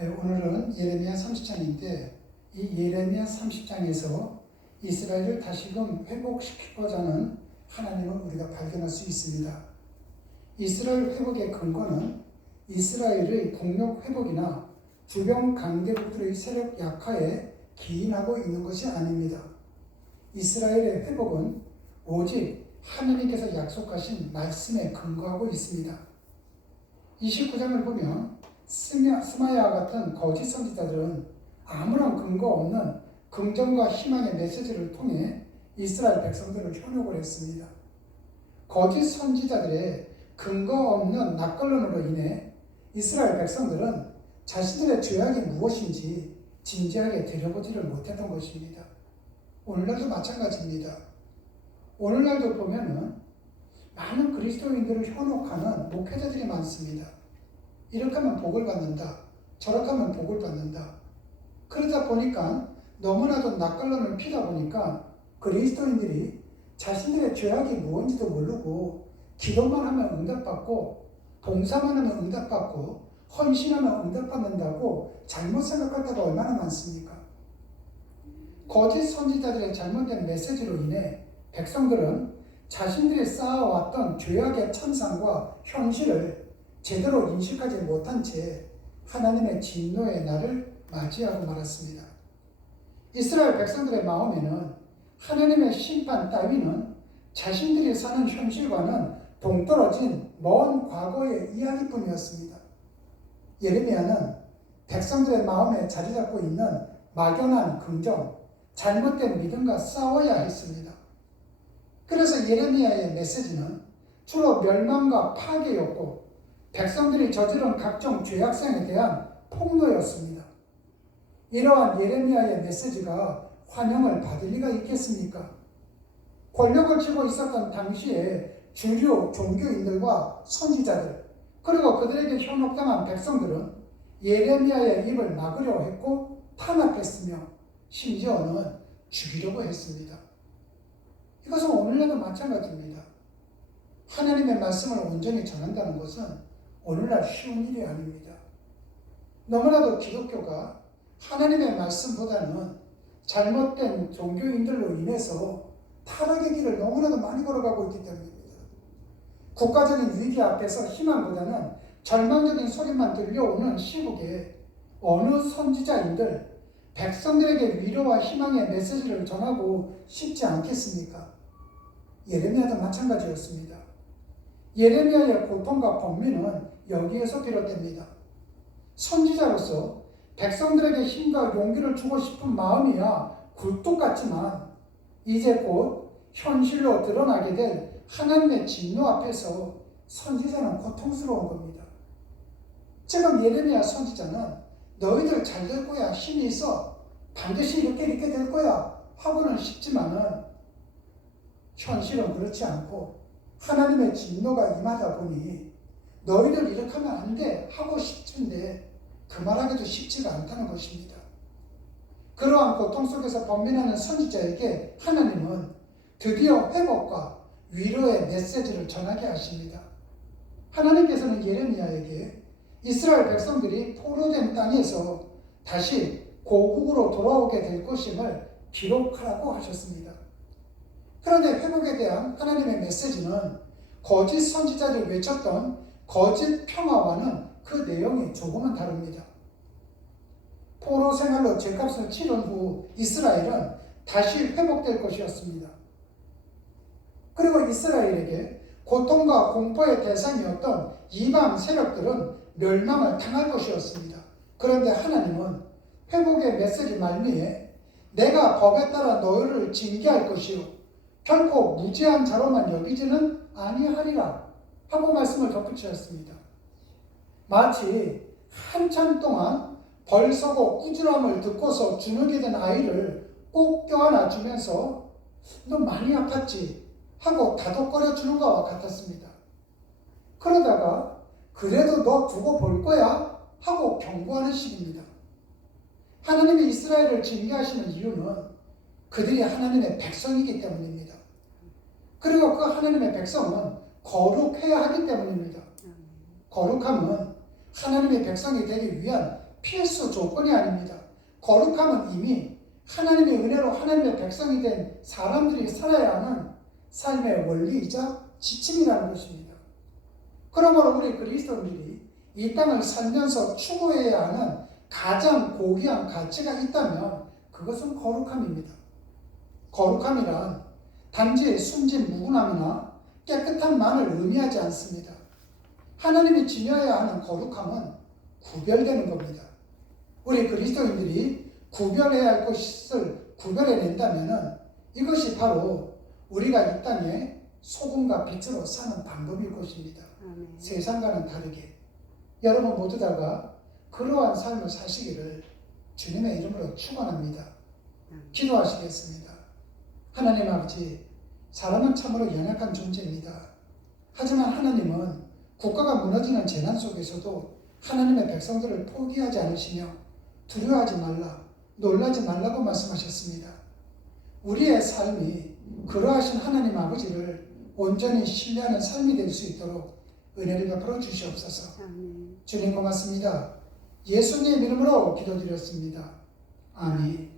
오늘은 예레미야 30장인데 이 예레미야 30장에서 이스라엘을 다시금 회복시키고자 하는 하나님을 우리가 발견할 수 있습니다. 이스라엘 회복의 근거는 이스라엘의 국력 회복이나 주변 강대국들의 세력 약화에 기인하고 있는 것이 아닙니다. 이스라엘의 회복은 오직 하나님께서 약속하신 말씀에 근거하고 있습니다. 29장을 보면 스마야와 같은 거짓 선지자들은 아무런 근거 없는 긍정과 희망의 메시지를 통해 이스라엘 백성들을 현혹을 했습니다. 거짓 선지자들의 근거 없는 낯걸름으로 인해 이스라엘 백성들은 자신들의 죄악이 무엇인지 진지하게 들여보지를 못했던 것입니다. 오늘날도 마찬가지입니다. 오늘날도 보면은 많은 그리스도인들을 현혹하는 목회자들이 많습니다. 이렇게 하면 복을 받는다. 저렇게 하면 복을 받는다. 그러다 보니까 너무나도 낯걸름을 피다 보니까 그리스도인들이 자신들의 죄악이 무엇인지도 모르고 기도만 하면 응답받고 봉사만 하면 응답받고 헌신하면 응답받는다고 잘못 생각할 때가 얼마나 많습니까? 거짓 선지자들의 잘못된 메시지로 인해 백성들은 자신들이 쌓아왔던 죄악의 천상과 현실을 제대로 인식하지 못한 채 하나님의 진노의 날을 맞이하고 말았습니다. 이스라엘 백성들의 마음에는 하나님의 심판 따위는 자신들이 사는 현실과는 동떨어진 먼 과거의 이야기뿐이었습니다. 예레미야는 백성들의 마음에 자리 잡고 있는 막연한 긍정, 잘못된 믿음과 싸워야 했습니다. 그래서 예레미야의 메시지는 주로 멸망과 파괴였고 백성들이 저지른 각종 죄악성에 대한 폭로였습니다. 이러한 예레미야의 메시지가 환영을 받을 리가 있겠습니까? 권력을 쥐고 있었던 당시에 주류 종교인들과 선지자들 그리고 그들에게 현혹당한 백성들은 예레미야의 입을 막으려 했고 탄압했으며 심지어는 죽이려고 했습니다. 이것은 오늘날도 마찬가지입니다. 하나님의 말씀을 온전히 전한다는 것은 오늘날 쉬운 일이 아닙니다. 너무나도 기독교가 하나님의 말씀보다는 잘못된 종교인들로 인해서 타락의 길을 너무나도 많이 걸어가고 있기 때문입니다. 국가적인 위기 앞에서 희망보다는 절망적인 소리만 들려오는 시국에 어느 선지자인들, 백성들에게 위로와 희망의 메시지를 전하고 싶지 않겠습니까? 예레미야도 마찬가지였습니다. 예레미야의 고통과 번민은 여기에서 비롯됩니다. 선지자로서 백성들에게 힘과 용기를 주고 싶은 마음이야 굴뚝 같지만 이제 곧 현실로 드러나게 될 하나님의 진노 앞에서 선지자는 고통스러운 겁니다. 지금 예레미야 선지자는 너희들 잘 될 거야, 힘이 있어, 반드시 이렇게 될 거야 하고는 싶지만은 현실은 그렇지 않고 하나님의 진노가 임하다 보니 너희들 이렇게 하면 안 돼 하고 싶은데 그 말하기도 쉽지가 않다는 것입니다. 그러한 고통 속에서 번민하는 선지자에게 하나님은 드디어 회복과 위로의 메시지를 전하게 하십니다. 하나님께서는 예레미야에게 이스라엘 백성들이 포로된 땅에서 다시 고국으로 돌아오게 될 것임을 기록하라고 하셨습니다. 그런데 회복에 대한 하나님의 메시지는 거짓 선지자를 외쳤던 거짓 평화와는 그 내용이 조금은 다릅니다. 포로 생활로 죄값을 치른 후 이스라엘은 다시 회복될 것이었습니다. 그리고 이스라엘에게 고통과 공포의 대상이었던 이방 세력들은 멸망을 당할 것이었습니다. 그런데 하나님은 회복의 메시지 말미에 내가 법에 따라 너희를 징계할 것이요 결코 무죄한 자로만 여기지는 아니하리라 하고 말씀을 덧붙이셨습니다. 마치 한참 동안 벌서고 꾸지람을 듣고서 주눅이 든 아이를 꼭 껴안아 주면서 너 많이 아팠지 하고 다독거려 주는 것과 같았습니다. 그러다가 그래도 너 두고 볼 거야 하고 경고하는 식입니다. 하나님이 이스라엘을 징계하시는 이유는 그들이 하나님의 백성이기 때문입니다. 그리고 그 하나님의 백성은 거룩해야 하기 때문입니다. 거룩함은 하나님의 백성이 되기 위한 필수 조건이 아닙니다. 거룩함은 이미 하나님의 은혜로 하나님의 백성이 된 사람들이 살아야 하는 삶의 원리이자 지침이라는 것입니다. 그러므로 우리 그리스도인들이 이 땅을 살면서 추구해야 하는 가장 고귀한 가치가 있다면 그것은 거룩함입니다. 거룩함이란 단지 숨진 무근함이나 깨끗함만을 의미하지 않습니다. 하나님이 지녀야 하는 거룩함은 구별되는 겁니다. 우리 그리스도인들이 구별해야 할 것을 구별해낸다면 이것이 바로 우리가 이 땅에 소금과 빛으로 사는 방법일 것입니다. 세상과는 다르게 여러분 모두 다가 그러한 삶을 사시기를 주님의 이름으로 축원합니다. 기도하시겠습니다. 하나님 아버지, 사람은 참으로 연약한 존재입니다. 하지만 하나님은 국가가 무너지는 재난 속에서도 하나님의 백성들을 포기하지 않으시며 두려워하지 말라, 놀라지 말라고 말씀하셨습니다. 우리의 삶이 그러하신 하나님 아버지를 온전히 신뢰하는 삶이 될 수 있도록 은혜를 베풀어 주시옵소서. 주님 고맙습니다. 예수님 이름으로 기도드렸습니다. 아멘.